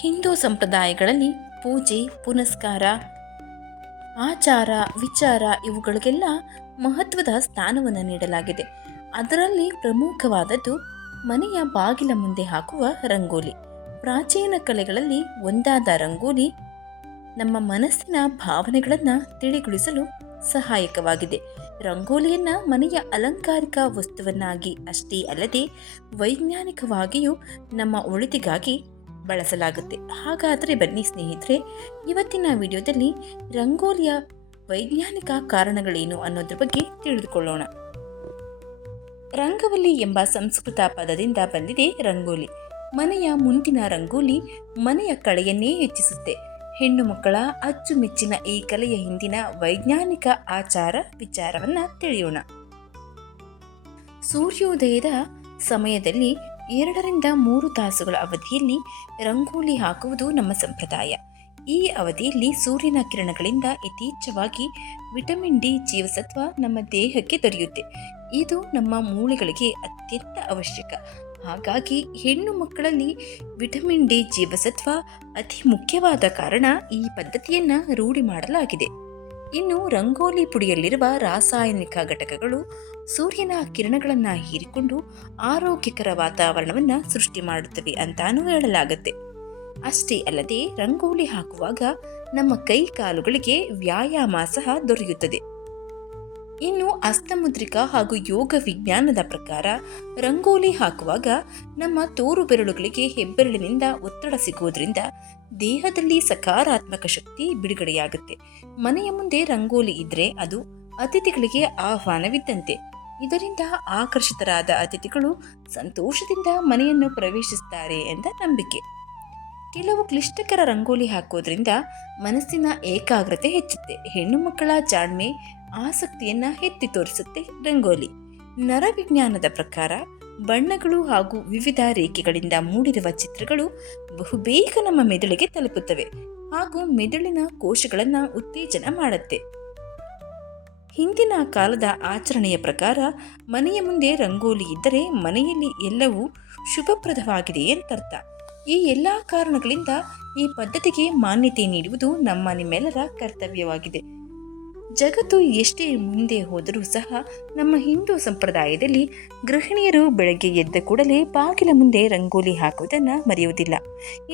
ಹಿಂದೂ ಸಂಪ್ರದಾಯಗಳಲ್ಲಿ ಪೂಜೆ, ಪುನಸ್ಕಾರ, ಆಚಾರ, ವಿಚಾರ ಇವುಗಳಿಗೆಲ್ಲ ಮಹತ್ವದ ಸ್ಥಾನವನ್ನು ನೀಡಲಾಗಿದೆ. ಅದರಲ್ಲಿ ಪ್ರಮುಖವಾದದ್ದು ಮನೆಯ ಬಾಗಿಲ ಮುಂದೆ ಹಾಕುವ ರಂಗೋಲಿ. ಪ್ರಾಚೀನ ಕಲೆಗಳಲ್ಲಿ ಒಂದಾದ ರಂಗೋಲಿ ನಮ್ಮ ಮನಸ್ಸಿನ ಭಾವನೆಗಳನ್ನು ತಿಳಿಗೊಳಿಸಲು ಸಹಾಯಕವಾಗಿದೆ. ರಂಗೋಲಿಯನ್ನು ಮನೆಯ ಅಲಂಕಾರಿಕ ವಸ್ತುವನ್ನಾಗಿ ಅಷ್ಟೇ ಅಲ್ಲದೆ ವೈಜ್ಞಾನಿಕವಾಗಿಯೂ ನಮ್ಮ ಒಳಿತಿಗಾಗಿ ಬಳಸಲಾಗುತ್ತೆ. ಹಾಗಾದರೆ ಬನ್ನಿ ಸ್ನೇಹಿತರೆ, ಇವತ್ತಿನ ವಿಡಿಯೋದಲ್ಲಿ ರಂಗೋಲಿಯ ವೈಜ್ಞಾನಿಕ ಕಾರಣಗಳೇನು ಅನ್ನೋದ್ರ ಬಗ್ಗೆ ತಿಳಿದುಕೊಳ್ಳೋಣ. ರಂಗವಲ್ಲಿ ಎಂಬ ಸಂಸ್ಕೃತ ಪದದಿಂದ ಬಂದಿದೆ ರಂಗೋಲಿ. ಮನೆಯ ಮುಂದಿನ ರಂಗೋಲಿ ಮನೆಯ ಕಳೆಯನ್ನೇ ಹೆಚ್ಚಿಸುತ್ತೆ. ಹೆಣ್ಣು ಮಕ್ಕಳ ಅಚ್ಚುಮೆಚ್ಚಿನ ಈ ಕಲೆಯ ಹಿಂದಿನ ವೈಜ್ಞಾನಿಕ ಆಚಾರ ವಿಚಾರವನ್ನ ತಿಳಿಯೋಣ. ಸೂರ್ಯೋದಯದ ಸಮಯದಲ್ಲಿ 2-3 ತಾಸುಗಳ ಅವಧಿಯಲ್ಲಿ ರಂಗೋಲಿ ಹಾಕುವುದು ನಮ್ಮ ಸಂಪ್ರದಾಯ. ಈ ಅವಧಿಯಲ್ಲಿ ಸೂರ್ಯನ ಕಿರಣಗಳಿಂದ ಯಥೇಚ್ಛವಾಗಿ ವಿಟಮಿನ್ ಡಿ ಜೀವಸತ್ವ ನಮ್ಮ ದೇಹಕ್ಕೆ ದೊರೆಯುತ್ತೆ. ಇದು ನಮ್ಮ ಮೂಳೆಗಳಿಗೆ ಅತ್ಯಂತ ಅವಶ್ಯಕ. ಹಾಗಾಗಿ ಹೆಣ್ಣು ಮಕ್ಕಳಲ್ಲಿ ವಿಟಮಿನ್ ಡಿ ಜೀವಸತ್ವ ಅತಿ ಮುಖ್ಯವಾದ ಕಾರಣ ಈ ಪದ್ಧತಿಯನ್ನು ರೂಢಿ ಮಾಡಲಾಗಿದೆ. ಇನ್ನು ರಂಗೋಲಿ ಪುಡಿಯಲ್ಲಿರುವ ರಾಸಾಯನಿಕ ಘಟಕಗಳು ಸೂರ್ಯನ ಕಿರಣಗಳನ್ನು ಹೀರಿಕೊಂಡು ಆರೋಗ್ಯಕರ ವಾತಾವರಣವನ್ನು ಸೃಷ್ಟಿ ಮಾಡುತ್ತವೆ ಅಂತಾನೂ ಹೇಳಲಾಗುತ್ತೆ. ಅಷ್ಟೇ ಅಲ್ಲದೆ ರಂಗೋಲಿ ಹಾಕುವಾಗ ನಮ್ಮ ಕೈ ಕಾಲುಗಳಿಗೆ ವ್ಯಾಯಾಮ ಸಹ ದೊರೆಯುತ್ತದೆ. ಇನ್ನು ಹಸ್ತಮುದ್ರಿಕ ಹಾಗೂ ಯೋಗ ವಿಜ್ಞಾನದ ಪ್ರಕಾರ ರಂಗೋಲಿ ಹಾಕುವಾಗ ನಮ್ಮ ತೋರು ಬೆರಳುಗಳಿಗೆ ಹೆಬ್ಬೆರಳಿನಿಂದ ಒತ್ತಡ ಸಿಗುವುದರಿಂದ ದೇಹದಲ್ಲಿ ಸಕಾರಾತ್ಮಕ ಶಕ್ತಿ ಬಿಡುಗಡೆಯಾಗುತ್ತೆ. ಮನೆಯ ಮುಂದೆ ರಂಗೋಲಿ ಇದ್ರೆ ಅದು ಅತಿಥಿಗಳಿಗೆ ಆಹ್ವಾನವಿದ್ದಂತೆ. ಇದರಿಂದ ಆಕರ್ಷಿತರಾದ ಅತಿಥಿಗಳು ಸಂತೋಷದಿಂದ ಮನೆಯನ್ನು ಪ್ರವೇಶಿಸುತ್ತಾರೆ ಎಂದ ನಂಬಿಕೆ. ಕೆಲವು ಕ್ಲಿಷ್ಟಕರ ರಂಗೋಲಿ ಹಾಕೋದ್ರಿಂದ ಮನಸ್ಸಿನ ಏಕಾಗ್ರತೆ ಹೆಚ್ಚುತ್ತೆ. ಹೆಣ್ಣು ಮಕ್ಕಳ ಜಾಣ್ಮೆ, ಆಸಕ್ತಿಯನ್ನ ಎತ್ತಿ ತೋರಿಸುತ್ತೆ ರಂಗೋಲಿ. ನರವಿಜ್ಞಾನದ ಪ್ರಕಾರ ಬಣ್ಣಗಳು ಹಾಗೂ ವಿವಿಧ ರೇಖೆಗಳಿಂದ ಮೂಡಿರುವ ಚಿತ್ರಗಳು ಬಹುಬೇಗ ನಮ್ಮ ಮೆದುಳಿಗೆ ತಲುಪುತ್ತವೆ ಹಾಗೂ ಮೆದುಳಿನ ಕೋಶಗಳನ್ನು ಉತ್ತೇಜನ ಮಾಡುತ್ತೆ. ಹಿಂದಿನ ಕಾಲದ ಆಚರಣೆಯ ಪ್ರಕಾರ ಮನೆಯ ಮುಂದೆ ರಂಗೋಲಿ ಇದ್ದರೆ ಮನೆಯಲ್ಲಿ ಎಲ್ಲವೂ ಶುಭಪ್ರದವಾಗಿದೆ ಎಂದರ್ಥ. ಈ ಎಲ್ಲ ಕಾರಣಗಳಿಂದ ಈ ಪದ್ಧತಿಗೆ ಮಾನ್ಯತೆ ನೀಡುವುದು ನಿಮ್ಮೆಲ್ಲರ ಕರ್ತವ್ಯವಾಗಿದೆ. ಜಗತ್ತು ಎಷ್ಟೇ ಮುಂದೆ ಹೋದರೂ ಸಹ ನಮ್ಮ ಹಿಂದೂ ಸಂಪ್ರದಾಯದಲ್ಲಿ ಗೃಹಿಣಿಯರು ಬೆಳಗ್ಗೆ ಎದ್ದ ಕೂಡಲೇ ಬಾಗಿಲ ಮುಂದೆ ರಂಗೋಲಿ ಹಾಕುವುದನ್ನು ಮರೆಯುವುದಿಲ್ಲ.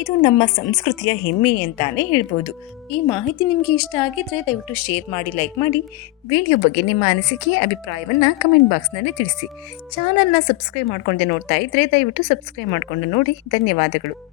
ಇದು ನಮ್ಮ ಸಂಸ್ಕೃತಿಯ ಹೆಮ್ಮೆ ಅಂತಾನೆ ಹೇಳ್ಬೋದು. ಈ ಮಾಹಿತಿ ನಿಮಗೆ ಇಷ್ಟ ಆಗಿದ್ರೆ ದಯವಿಟ್ಟು ಶೇರ್ ಮಾಡಿ, ಲೈಕ್ ಮಾಡಿ. ವಿಡಿಯೋ ಬಗ್ಗೆ ನಿಮ್ಮ ಅನಿಸಿಕೆ ಅಭಿಪ್ರಾಯವನ್ನು ಕಮೆಂಟ್ ಬಾಕ್ಸ್ನಲ್ಲಿ ತಿಳಿಸಿ. ಚಾನಲ್ನ ಸಬ್ಸ್ಕ್ರೈಬ್ ಮಾಡ್ಕೊಂಡೆ ನೋಡ್ತಾ ಇದ್ರೆ ದಯವಿಟ್ಟು ಸಬ್ಸ್ಕ್ರೈಬ್ ಮಾಡಿಕೊಂಡು ನೋಡಿ. ಧನ್ಯವಾದಗಳು.